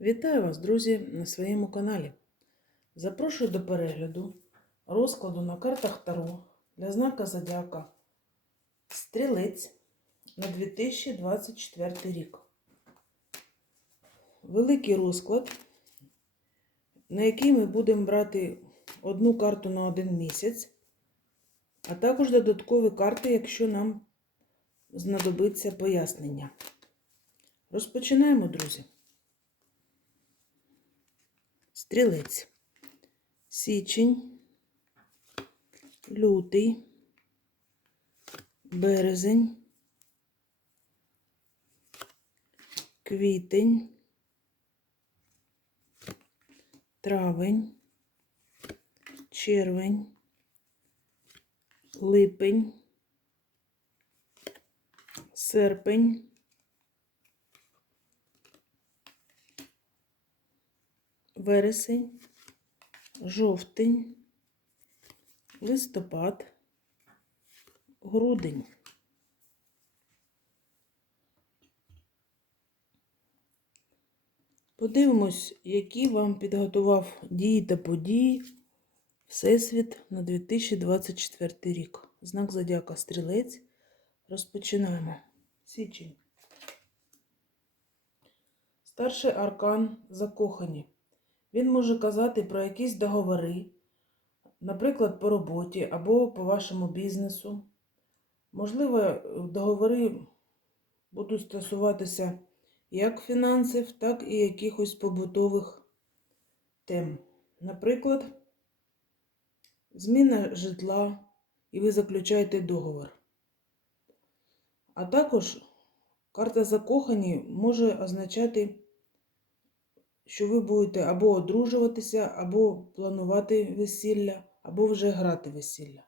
Вітаю вас, друзі, на своєму каналі. Запрошую до перегляду розкладу на картах Таро для знака Зодіака Стрілець на 2024 рік. Великий розклад, на який ми будемо брати одну карту на один місяць, а також додаткові карти, якщо нам знадобиться пояснення. Розпочинаємо, друзі. Стрілець. Січень, лютий, березень, квітень, травень, червень, липень, серпень. Вересень, жовтень, листопад, грудень. Подивимось, які вам підготував дії та події Всесвіт на 2024 рік. Знак Зодіака Стрілець. Розпочинаємо. Січень. Старший аркан закохані. Він може казати про якісь договори, наприклад, по роботі або по вашому бізнесу. Можливо, договори будуть стосуватися як фінансів, так і якихось побутових тем. Наприклад, зміна житла, і ви заключаєте договор. А також карта закохані може означати що ви будете або одружуватися, або планувати весілля, або вже грати весілля.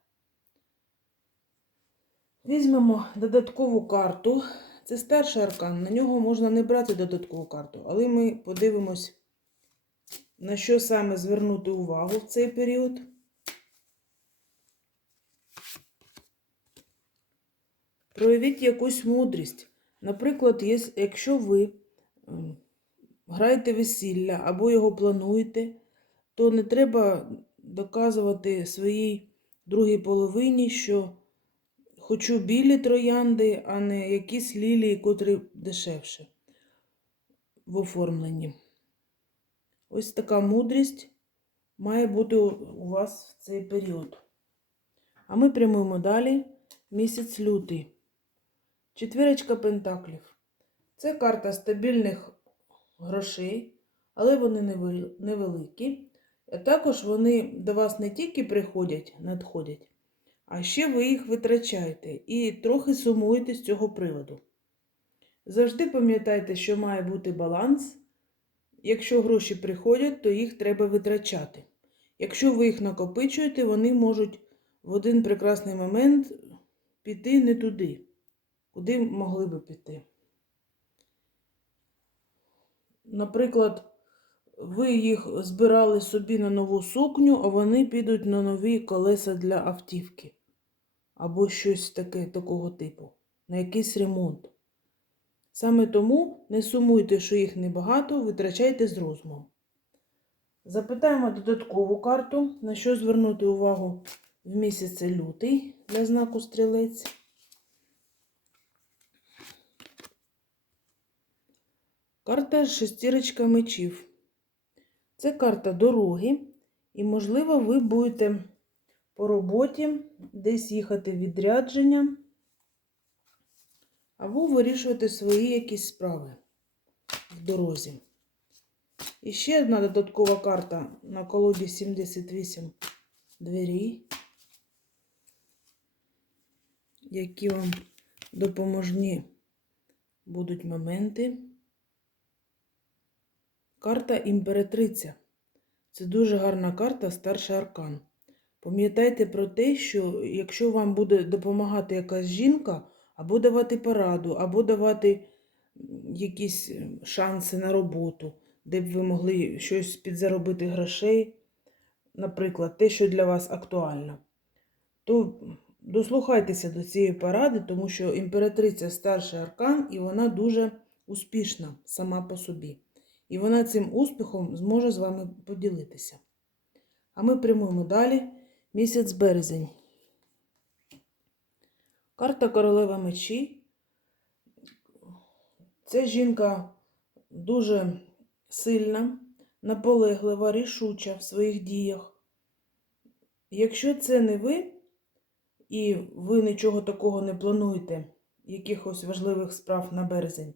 Візьмемо додаткову карту. Це старший аркан, на нього можна не брати додаткову карту, але ми подивимось, на що саме звернути увагу в цей період. Проявіть якусь мудрість. Наприклад, якщо ви граєте весілля або його плануєте, то не треба доказувати своїй другій половині, що хочу білі троянди, а не якісь лілії, котрі дешевше в оформленні. Ось така мудрість має бути у вас в цей період. А ми прямуємо далі місяць лютий. Четвірочка пентаклів. Це карта стабільних грошей, але вони невеликі. А також вони до вас не тільки приходять, надходять, а ще ви їх витрачаєте і трохи сумуєте з цього приводу. Завжди пам'ятайте, що має бути баланс. Якщо гроші приходять, то їх треба витрачати. Якщо ви їх накопичуєте, вони можуть в один прекрасний момент піти не туди, куди могли би піти. Наприклад, ви їх збирали собі на нову сукню, а вони підуть на нові колеса для автівки. Або щось таке, такого типу, на якийсь ремонт. Саме тому не сумуйте, що їх небагато, витрачайте з розумом. Запитаємо додаткову карту, на що звернути увагу в місяці лютий для знаку стрілець. Карта шестірочка мечів. Це карта дороги, і, можливо, ви будете по роботі десь їхати відрядження, або вирішувати свої якісь справи в дорозі. І ще одна додаткова карта на колоді 78 двері, які вам допоможні будуть моменти. Карта імператриця. Це дуже гарна карта старший аркан. Пам'ятайте про те, що якщо вам буде допомагати якась жінка, або давати пораду, або давати якісь шанси на роботу, де б ви могли щось підзаробити грошей, наприклад, те, що для вас актуально, то дослухайтеся до цієї поради, тому що імператриця старший аркан, і вона дуже успішна сама по собі. І вона цим успіхом зможе з вами поділитися. А ми прямуємо далі місяць березень. Карта королева мечі. Ця жінка дуже сильна, наполеглива, рішуча в своїх діях. Якщо це не ви, і ви нічого такого не плануєте, якихось важливих справ на березень,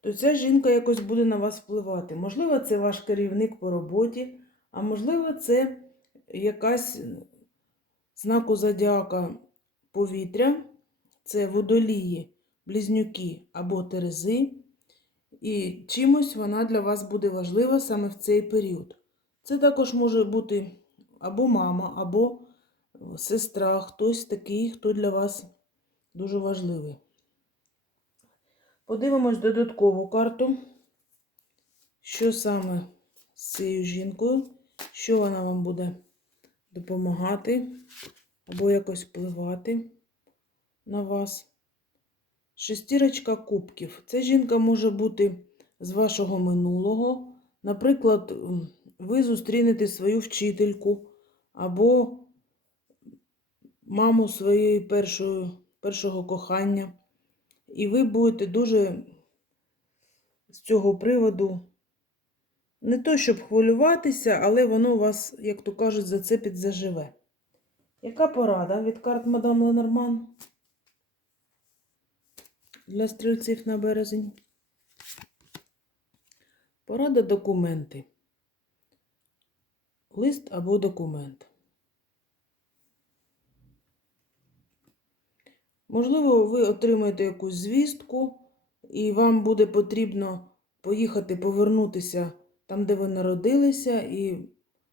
то ця жінка якось буде на вас впливати. Можливо, це ваш керівник по роботі, а можливо, це якась знаку зодіака повітря, це водолії, близнюки або терези. І чимось вона для вас буде важлива саме в цей період. Це також може бути або мама, або сестра, хтось такий, хто для вас дуже важливий. Подивимось додаткову карту, що саме з цією жінкою, що вона вам буде допомагати або якось впливати на вас. Шестірочка кубків. Ця жінка може бути з вашого минулого. Наприклад, ви зустрінете свою вчительку або маму своєї першої, першого кохання. І ви будете дуже з цього приводу не то, щоб хвилюватися, але воно вас, як то кажуть, зацепить заживе. Яка порада від карт мадам Ленорман? для стрільців на березень. Порада документи. Лист або документ. Можливо, ви отримаєте якусь звістку, і вам буде потрібно поїхати повернутися там, де ви народилися, і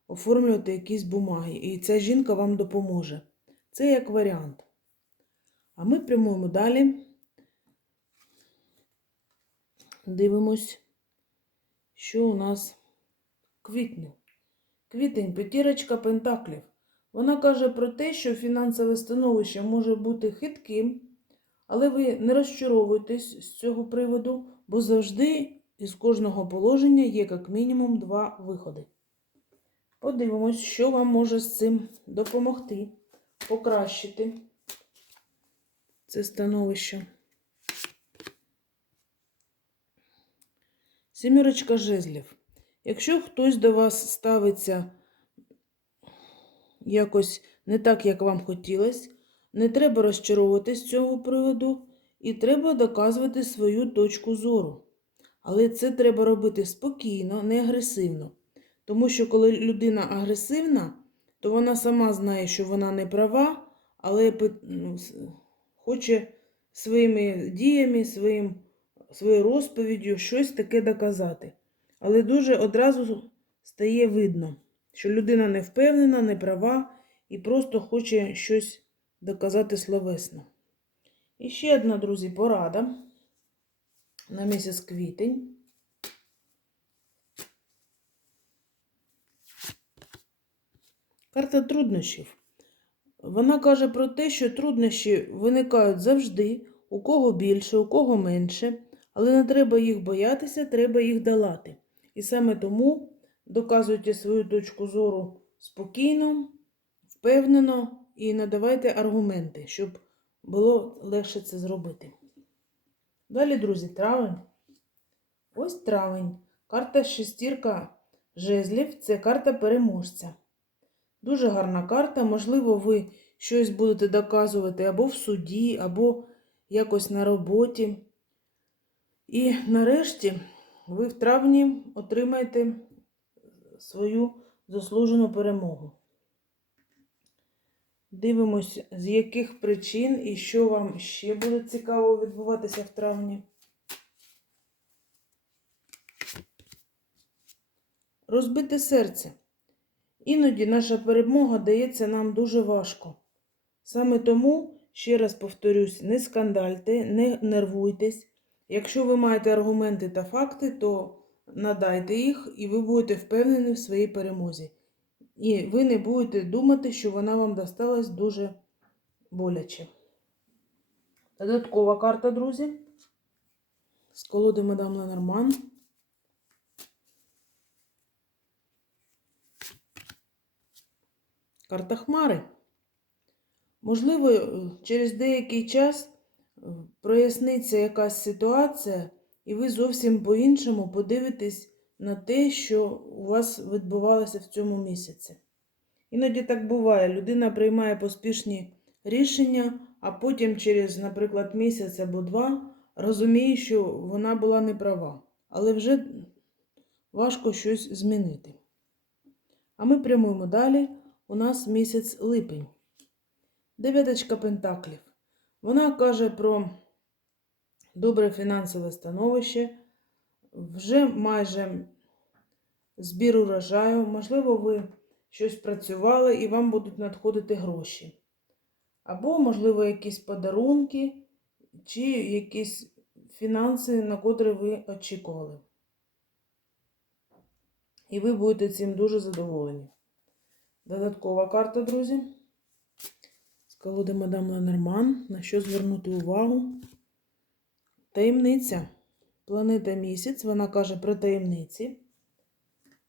оформлювати якісь бумаги. І ця жінка вам допоможе. Це як варіант. А ми прямуємо далі. Дивимось, що у нас квітне. Квітень, п'ятірочка пентаклів. Вона каже про те, що фінансове становище може бути хитким, але ви не розчаровуйтесь з цього приводу, бо завжди із кожного положення є як мінімум два виходи. Подивимось, що вам може з цим допомогти, покращити це становище. Сімірочка жезлів. Якщо хтось до вас ставиться якось не так, як вам хотілося, не треба розчаровуватись з цього приводу і треба доказувати свою точку зору. Але це треба робити спокійно, не агресивно. Тому що коли людина агресивна, то вона сама знає, що вона не права, але ну, хоче своїми діями, своїм своєю розповіддю щось таке доказати. Але дуже одразу стає видно, що людина не впевнена, не права і просто хоче щось доказати словесно. І ще одна, друзі, порада на місяць квітень. Карта труднощів. Вона каже про те, що труднощі виникають завжди, у кого більше, у кого менше, але не треба їх боятися, треба їх долати. І саме тому доказуйте свою точку зору спокійно, впевнено і надавайте аргументи, щоб було легше це зробити. Далі, друзі, травень. Ось травень. Карта шестірка жезлів це карта переможця. Дуже гарна карта. Можливо, ви щось будете доказувати або в суді, або якось на роботі. І нарешті ви в травні отримаєте свою заслужену перемогу. Дивимось, з яких причин і що вам ще буде цікаво відбуватися в травні. Розбите серце. Іноді наша перемога дається нам дуже важко. Саме тому, ще раз повторюсь, не скандальте, не нервуйтесь. Якщо ви маєте аргументи та факти, то надайте їх, і ви будете впевнені в своїй перемозі. І ви не будете думати, що вона вам досталась дуже боляче. Додаткова карта, друзі. З колоди мадам Ленорман. Карта Хмари. Можливо, через деякий час е, проясниться якась ситуація, і ви зовсім по-іншому подивитесь на те, що у вас відбувалося в цьому місяці. Іноді так буває, людина приймає поспішні рішення, а потім через, наприклад, місяць або два розуміє, що вона була не права, але вже важко щось змінити. А ми прямуємо далі. У нас місяць липень. Дев'яточка пентаклів. Вона каже про добре фінансове становище, вже майже збір урожаю. Можливо, ви щось працювали і вам будуть надходити гроші. Або, можливо, якісь подарунки, чи якісь фінанси, на котрі ви очікували. І ви будете цим дуже задоволені. Додаткова карта, друзі. З колоди Мадам Ленорман. На що звернути увагу? Таємниця. Планета місяць, вона каже про таємниці.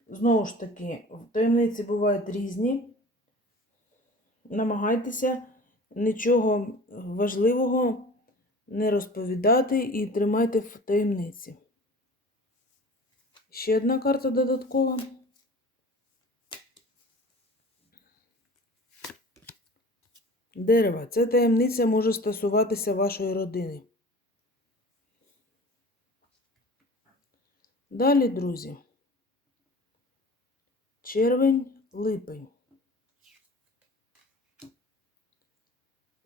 Знову ж таки, таємниці бувають різні. Намагайтеся нічого важливого не розповідати і тримайте в таємниці. Ще одна карта додаткова. Дерево. Ця таємниця може стосуватися вашої родини. Далі, друзі. Червень, липень.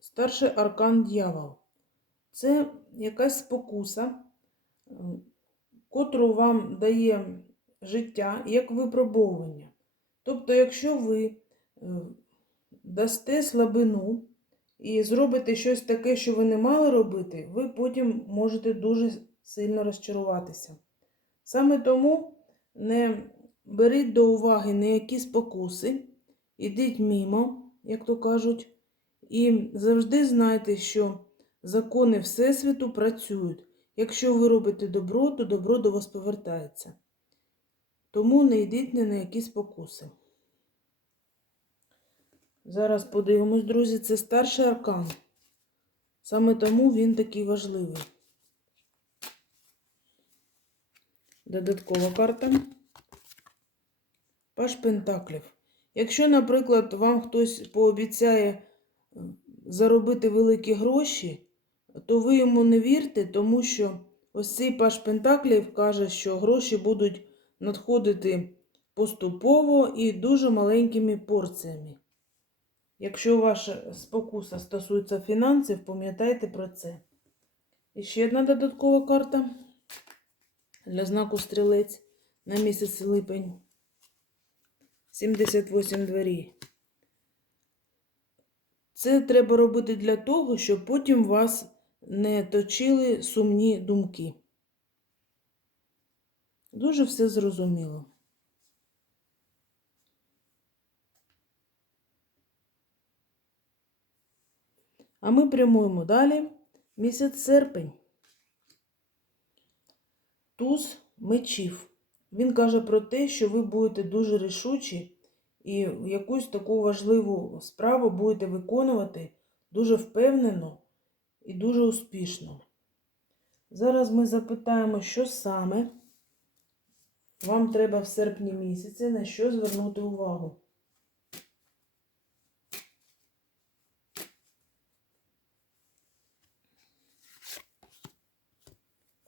Старший аркан дьявол. Це якась спокуса, котру вам дає життя як випробовування. Тобто, якщо ви е, дасте слабину і зробите щось таке, що ви не мали робити, ви потім можете дуже сильно розчаруватися. Саме тому не беріть до уваги ніякі спокуси, ідіть мімо, як то кажуть, і завжди знайте, що закони Всесвіту працюють. Якщо ви робите добро, то добро до вас повертається. Тому не йдіть ні на які спокуси. Зараз подивимось, друзі, це старший аркан. Саме тому він такий важливий. Додаткова карта. Паш Пентаклів. Якщо, наприклад, вам хтось пообіцяє е, заробити великі гроші, то ви йому не вірте, тому що ось цей Паш Пентаклів каже, що гроші будуть надходити поступово і дуже маленькими порціями. Якщо ваша спокуса стосується фінансів, пам'ятайте про це. І ще одна додаткова карта для знаку стрілець на місяць липень. 78 двері. Це треба робити для того, щоб потім вас не точили сумні думки. Дуже все зрозуміло. А ми прямуємо далі. Місяць серпень. Туз мечів. Він каже про те, що ви будете дуже рішучі і якусь таку важливу справу будете виконувати дуже впевнено і дуже успішно. Зараз ми запитаємо, що саме вам треба в серпні місяці, на що звернути увагу.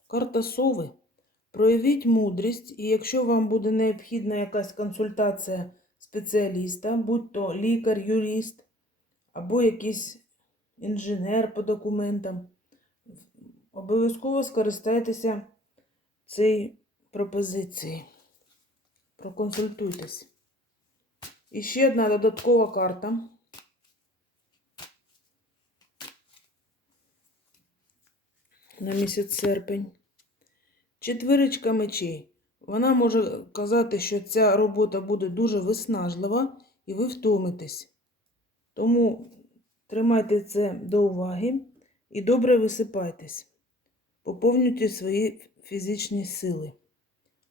Карта сови. Проявіть мудрість, і якщо вам буде необхідна якась консультація спеціаліста, будь то лікар, юрист або якийсь інженер по документам, обов'язково скористайтеся цією пропозицією. Проконсультуйтесь. І ще одна додаткова карта. На місяць серпень. Четвиричка мечей. Вона може казати, що ця робота буде дуже виснажлива і ви втомитесь. Тому тримайте це до уваги і добре висипайтесь. Поповнюйте свої фізичні сили,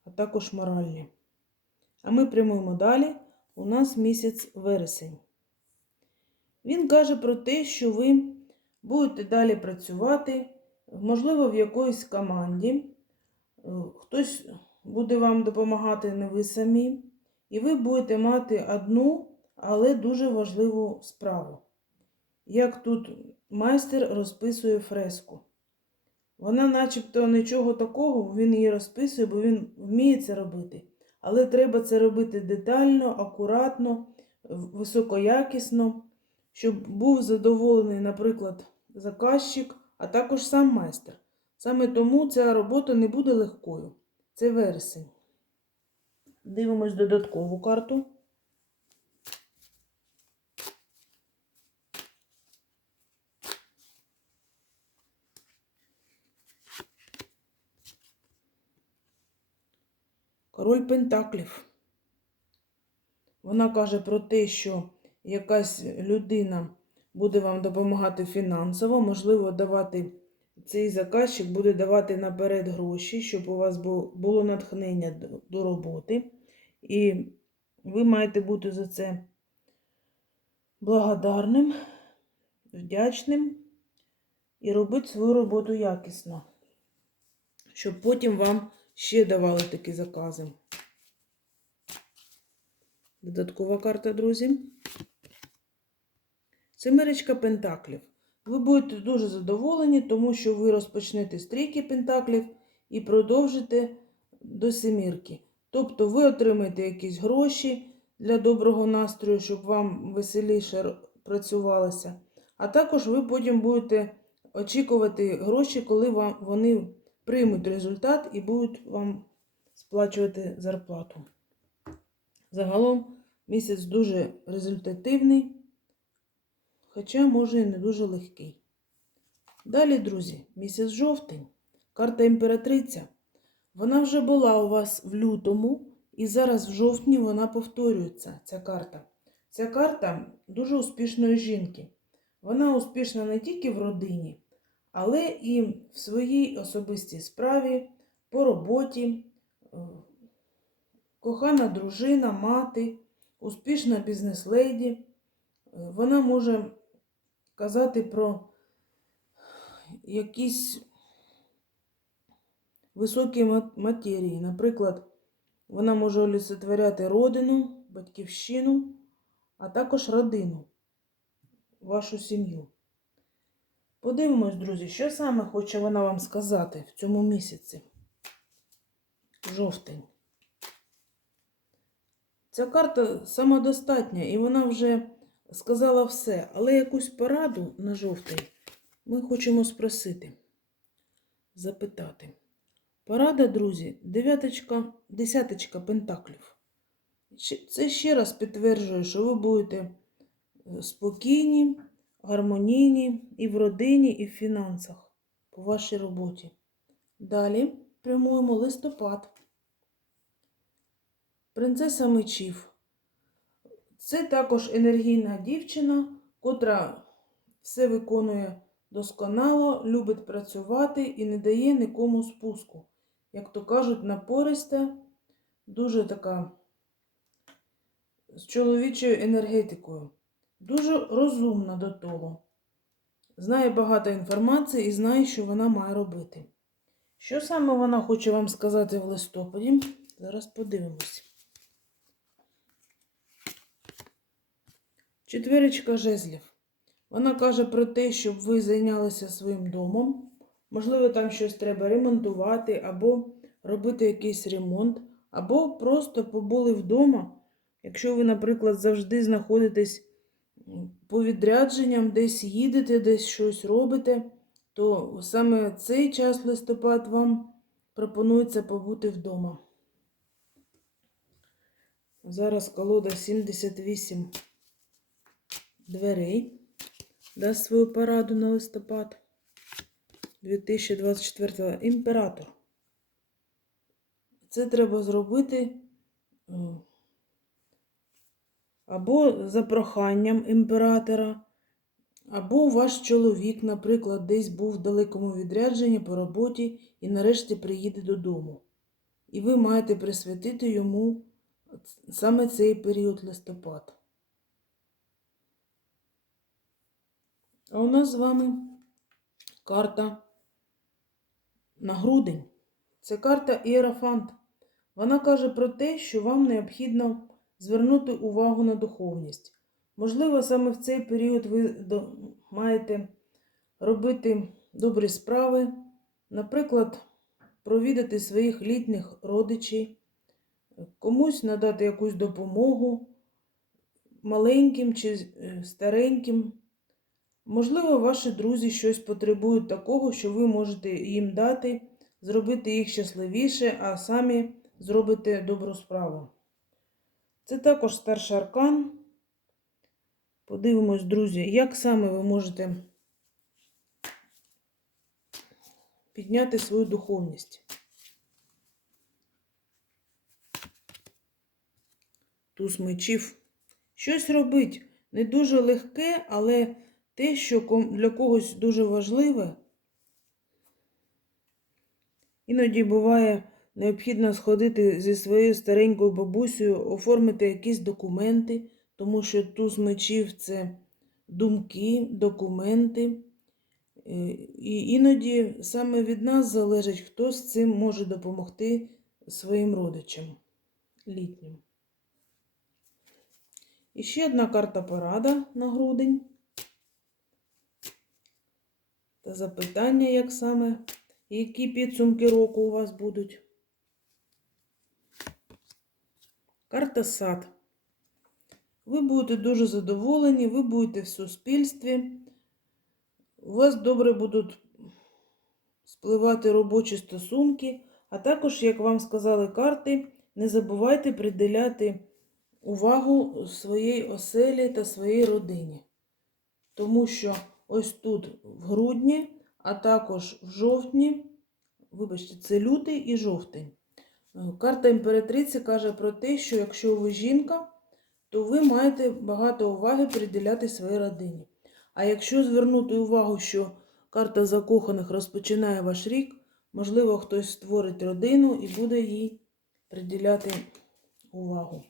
а також моральні. А ми прямуємо далі. У нас місяць вересень. Він каже про те, що ви будете далі працювати, можливо, в якоїсь команді. Е, Хтось буде вам допомагати не ви самі, і ви будете мати одну, але дуже важливу справу. Як тут майстер розписує фреску. Вона начебто нічого такого, він її розписує, бо він вміє це робити. Але треба це робити детально, акуратно, високоякісно, щоб був задоволений, наприклад, заказчик, а також сам майстер. Саме тому ця робота не буде легкою. Це вересень. Дивимось додаткову карту. Король Пентаклів. Вона каже про те, що якась людина буде вам допомагати фінансово, можливо, давати цей заказчик буде давати наперед гроші, щоб у вас було натхнення до- роботи. І ви маєте бути за це благодарним, вдячним і робити свою роботу якісно, щоб потім вам ще давали такі закази. Додаткова карта, друзі. Семеречка пентаклів. Ви будете дуже задоволені, тому що ви розпочнете з трійки пентаклів і продовжите до семірки. Тобто ви отримаєте якісь гроші для доброго настрою, щоб вам веселіше працювалося. А також ви потім будете очікувати гроші, коли вам вони приймуть результат і будуть вам сплачувати зарплату. Загалом місяць дуже результативний, хоча може і не дуже легкий. Далі, друзі, місяць жовтень, карта імператриця. Вона вже була у вас в лютому, і зараз в жовтні вона повторюється, ця карта. Ця карта дуже успішної жінки. Вона успішна не тільки в родині, але і в своїй особистій справі, по роботі, е, кохана дружина, мати, успішна бізнес-леді. Е, Вона може казати про якісь високі матерії. Наприклад, вона може олицетворяти родину, батьківщину, а також родину, вашу сім'ю. Подивимось, друзі, що саме хоче вона вам сказати в цьому місяці. Жовтень. Ця карта самодостатня, і вона вже сказала все, але якусь пораду на жовтий ми хочемо спросити, запитати. Порада, друзі, дев'яточка, десяточка пентаклів. Це ще раз підтверджує, що ви будете е, спокійні, гармонійні і в родині, і в фінансах по вашій роботі. Далі прямуємо листопад. Принцеса мечів. Це також енергійна дівчина, котра все виконує досконало, любить працювати і не дає нікому спуску. Як то кажуть, напориста, дуже така з чоловічою енергетикою. Дуже розумна до того. Знає багато інформації і знає, що вона має робити. Що саме вона хоче вам сказати в листопаді? Зараз подивимось. Четвірочка жезлів. Вона каже про те, щоб ви зайнялися своїм домом. Можливо, там щось треба ремонтувати, або робити якийсь ремонт, або просто побули вдома. Якщо ви, наприклад, завжди знаходитесь по відрядженням, десь їдете, десь щось робите, то саме цей час листопад вам пропонується побути вдома. Зараз колода 78 дверей дасть свою пораду на листопад 2024 імператор. Це треба зробити е, або за проханням імператора, або ваш чоловік, наприклад, десь був в далекому відрядженні по роботі і нарешті приїде додому. І ви маєте присвятити йому саме цей період листопад. А у нас з вами карта на грудень. Це карта Іерафант. Вона каже про те, що вам необхідно звернути увагу на духовність. Можливо, саме в цей період ви маєте робити добрі справи, наприклад, провідати своїх літніх родичів, комусь надати якусь допомогу, маленьким чи е, стареньким. Можливо, ваші друзі щось потребують такого, що ви можете їм дати, зробити їх щасливіше, а самі зробите добру справу. Це також старший аркан. Подивимось, друзі, як саме ви можете підняти свою духовність. Туз мечів. Щось робить не дуже легке, але те, що для когось дуже важливе. Іноді буває необхідно сходити зі своєю старенькою бабусею, оформити якісь документи, тому що туз мечів це думки, документи. Е, І іноді саме від нас залежить, хто з цим може допомогти своїм родичам літнім. І ще одна карта порада на грудень. Та запитання, як саме, які підсумки року у вас будуть. Карта сад. Ви будете дуже задоволені, ви будете в суспільстві. У вас добре будуть спливати робочі стосунки, а також, як вам сказали карти, не забувайте приділяти увагу своїй оселі та своїй родині. Тому що ось тут в грудні, а також в жовтні, вибачте, це лютий і жовтень. Е, Карта імператриці каже про те, що якщо ви жінка, то ви маєте багато уваги приділяти своїй родині. А якщо звернути увагу, що карта закоханих розпочинає ваш рік, можливо, хтось створить родину і буде їй приділяти увагу.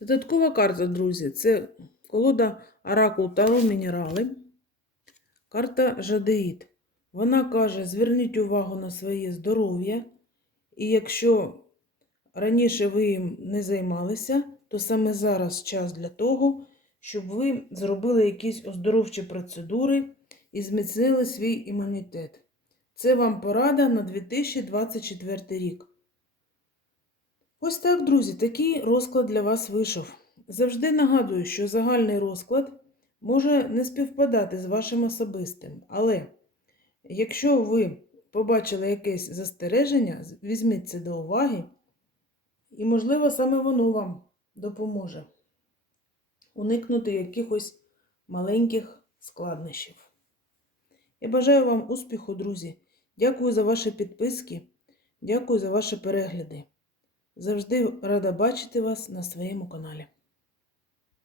Додаткова карта, друзі, це колода Оракул Таро Мінерали. Карта Жадеїд. Вона каже: зверніть увагу на своє здоров'я, і якщо раніше ви їм не займалися, то саме зараз час для того, щоб ви зробили якісь оздоровчі процедури і зміцнили свій імунітет. Це вам порада на 2024 рік. Ось так, друзі, такий розклад для вас вийшов. Завжди нагадую, що загальний розклад може не співпадати з вашим особистим, але якщо ви побачили якесь застереження, візьміть це до уваги, і, можливо, саме воно вам допоможе уникнути якихось маленьких складнощів. Я бажаю вам успіху, друзі. Дякую за ваші підписки, дякую за ваші перегляди. Завжди рада бачити вас на своєму каналі.